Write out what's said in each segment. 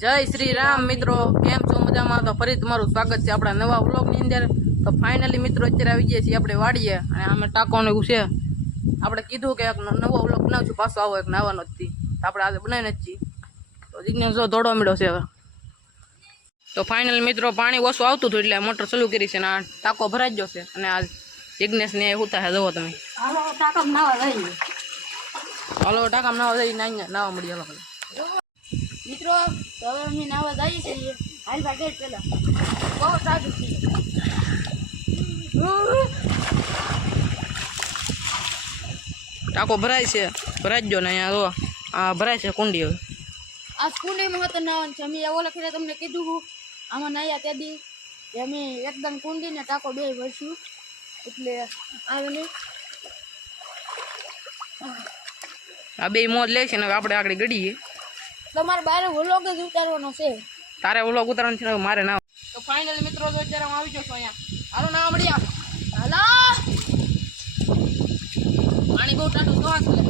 જય શ્રી રામ મિત્રો કેમ છો મજામાં? તો ફરી તમારું સ્વાગત છે આપણા નવા વ્લોગની અંદર. તો ફાઇનલી મિત્રો અત્યારે આવી ગયા છીએ આપણે વાડીએ અને અમે ટાંકોને એવું છે. આપણે કીધું કે એક નવો વ્લોગ બનાવશું પાછો આવો એક નાવાનો જ થી તો આપણે આજે બનાવીને જ છીએ તો જિજ્ઞાસ જો મળ્યો છે હવે. તો ફાઇનલ મિત્રો પાણી ઓછું આવતું હતું એટલે મોટર ચાલુ કરી છે અને આ ટાંકો ભરાઈ ગયો છે અને આ જિજ્ઞેશને ઉતા છે જુઓ તમે. હાલો ટાકમ નાવા જઈએ. હાલો ટાંકામાં નાવા જઈ નાવા મળી હાલો. મિત્રો તો હવે અમે નાવા જઈએ છીએ. હાલ ભાગે પેલા. બહુ સારું છે. ટાંકો ભરાય છે. ભરાઈ ગયો ને અહીંયા જો આ ભરાય છે કુંડી હવે. આ કુંડીમાં હતો નાવાનું છે. અમે ઓલા ખેડા તમને કીધું હું. આમાં નાયા તે દી. કે અમે એકદમ કુંડી ને ટાંકો બે ભરશું. એટલે આવે આ બે મોજ લે છે ને આપણે આગળ ગડીએ. તમારે બારે વ્લોગ જ ઉતારવાનો છે. તારે વ્લોગ ઉતારવાનો છે મારે ના તો ફાઇનલ મિત્રો તો અત્યારે હું આવી જશો અહીંયા. હાલો ના મળ્યા હાલો પાણી બહુ ટાઢું તો આટલે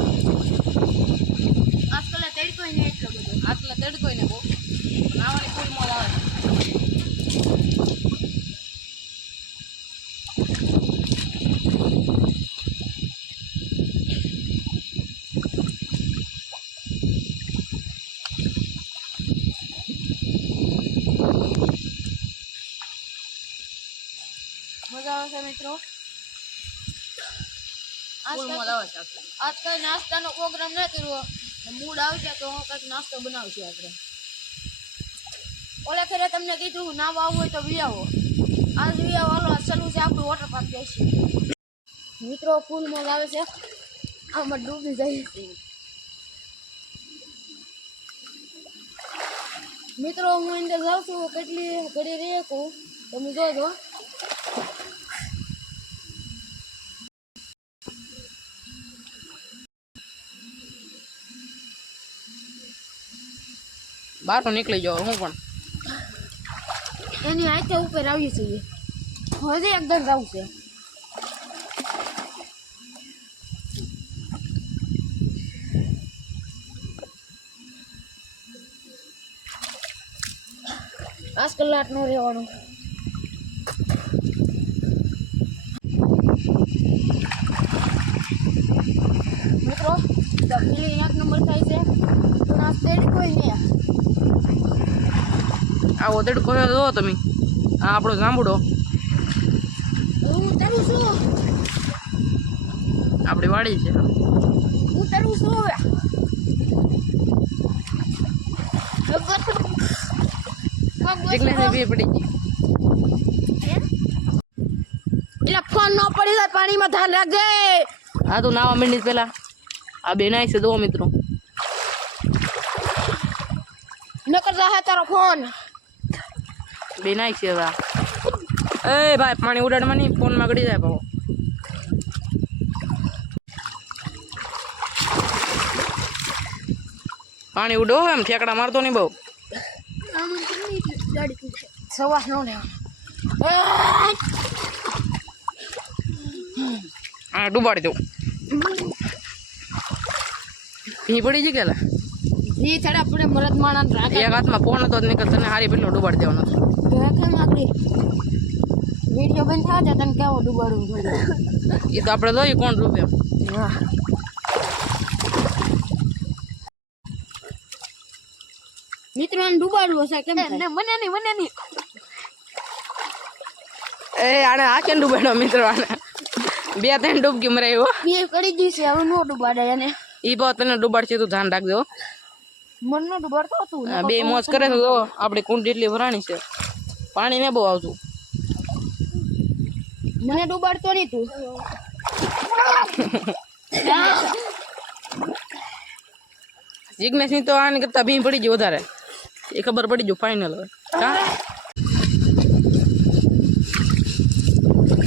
આજકાલ તડકો ને એટલો બધો આટલે તડકોય ને બહુ નાવાની ફૂલ મોજ આવે મજા આવશે મિત્રો? આજકાલ નાસ્તાનો પ્રોગ્રામ ના કર્યો મૂડ આવશે તો હું કંઈક નાસ્તો બનાવશું આપણે. ઓલા ખેરે તમને કીધું ના આવવું હોય તો વિયાવો આજ વિયાવો હાલો ચાલુ છે આપણું વોટર પાર્ક જઈશું મિત્રો ફૂલ મોલ આવે છે. આમાં ડૂબી જાય છે. મિત્રો હું અંદર જાઉં છું. કેટલી ઘડી રહી શકું તમે જોજો. બહાર નીકળી જાવ હું પણ. એની હાથે ઉપર આવી છીએ. હજી એકદમ જવું છે. પાંચ કલાકનું રહેવાનું. મિત્રો તકલી એક નંબર થાય છે. પણ આ પેલી કોઈ નહીં. આ ઓદડ કોઈ જો તમે. આ આપણો જાંબુડો હું તરું છું. આપણી વાડી છે. હું તરું છું હવે. જિજ્ઞેશને બે પડી ગઈ. એટલે ફોન ન પડી જાય પાણીમાં ધ્યાન રાખજે. આ તો નાવા મિનિટ પહેલા આ બે નાય છે દો મિત્રો. નકર જાહે તારો ફોન. બે નાખી છે એ ભાઈ પાણી ઉડાડમાં નહીં ફોનમાં ગળી જાય ભાવ પાણી ઉડો એમ ઠેકડા મારતો નહીં બહુ. નો લેવાનો આ ડૂબાડી દઉં. ભી પડી ગઈ કેલા ઈ છડા આપણે મરદ રાખે એક હાથમાં ફોન હતો તને હારી પેલો ડૂબાડી દેવાનો હતો. વીડિયો બંધ થાય છે તને કેવો ડૂબાડવું એ તો આપણે જોઈએ કોણ ડૂબે. હા. મિત્રો એને ડૂબાડવું હશે કેમ મને નહીં મને નહીં. એ આને આ કેમ ડૂબાડ્યો મિત્રો આને. બે ત્રણ ડૂબકી મરાયો એવો બે કરી દીધી હવે નો ડૂબાડે એને. એ બહુ તને ડૂબાડશે તું ધ્યાન રાખજો મન નો ડૂબાડતો બે મોજ કરે તો આપણી કુંડી એટલી ભરાણી છે. પાણી ને બહુ આવતું. મને ડૂબાડતો નહીં તું. જિજ્ઞેશની તો આને કરતા ભીમ પડી ગઈ વધારે. એ ખબર પડી ગયું ફાઇનલ હવે.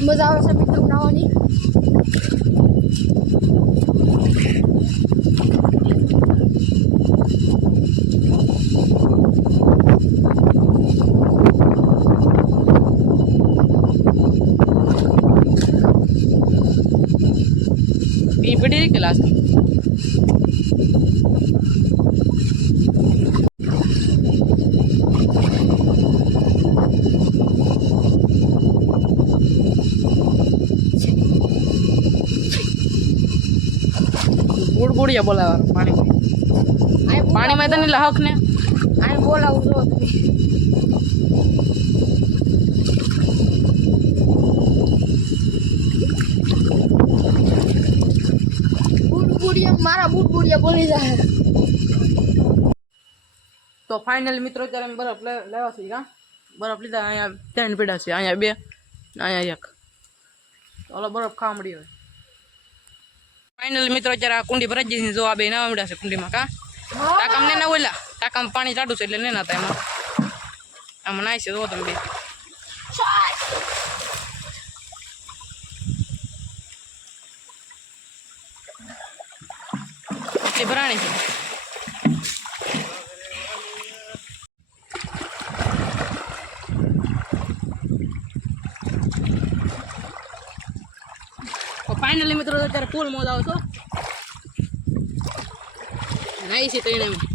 મજા આવે છે મિત્રો નાવાની ઉગડી કે લાસ્ટ બુડ બુડિયા બોલાવવાનું પાણીમાં. પાણીમાં તને લહક ને? આને બોલાવું છું બુડિયા મારા બુટ બુડિયા બોલી જાય. તો ફાઇનલ મિત્રો અત્યારે અમે બરફ લેવા છીએ હા? બરફ લીધા અહીંયા ત્રણ પીડા છે અહીંયા બે અહીંયા એક. ઓલો બરફ ખાવા મળી હોય ફાઇનલ મિત્રો અત્યારે આ કુંડી ભરાઈ છે જો આ બે નવા મીડા છે કુંડીમાં કા? ટાકામ ને ના ઓલા ટાકામાં પાણી ચાડું છે એટલે ને નાતા એમાં. આમાં નાય છે જો તમે બે. એટલી ભરાણી છે. ફાઇનલી મિત્રો અત્યારે ફૂલ મોજ આવો છો નાઈ છે તઈને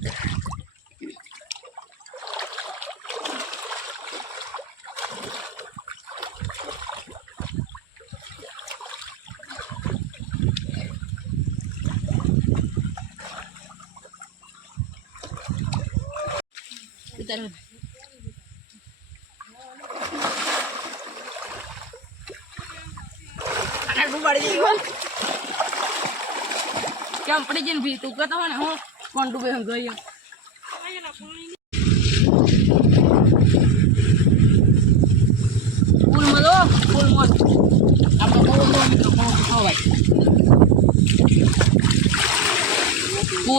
એમ ઉતારો. આને ડૂબાડી દીધું. કેમ પડી જઈને ભી તું કહેતો હોય ને હું કોણ ડૂબે એમ જોઈએ ફૂલમાં જો ફૂલમાં આપણે બહુ બહુ મિત્રો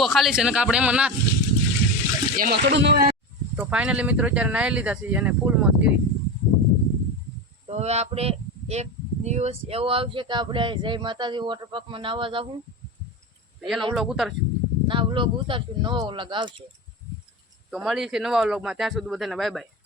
ખાલી છે ને આપણે એમાં ના એમાં થોડું ન તો ફાઇનલી મિત્રો અત્યારે નાહી લીધા છે અને ફૂલ મોત કરી. તો હવે આપણે એક દિવસ એવો આવશે કે આપણે જય માતાજી વોટર પાર્કમાં નાવા જાવું એનો વ્લોગ ઉતારશું. ના વ્લોગ ઉતારશું નવો વ્લોગ આવશે. તો મળીએ છીએ નવા વ્લોગમાં ત્યાં સુધી બધાને બાય બાય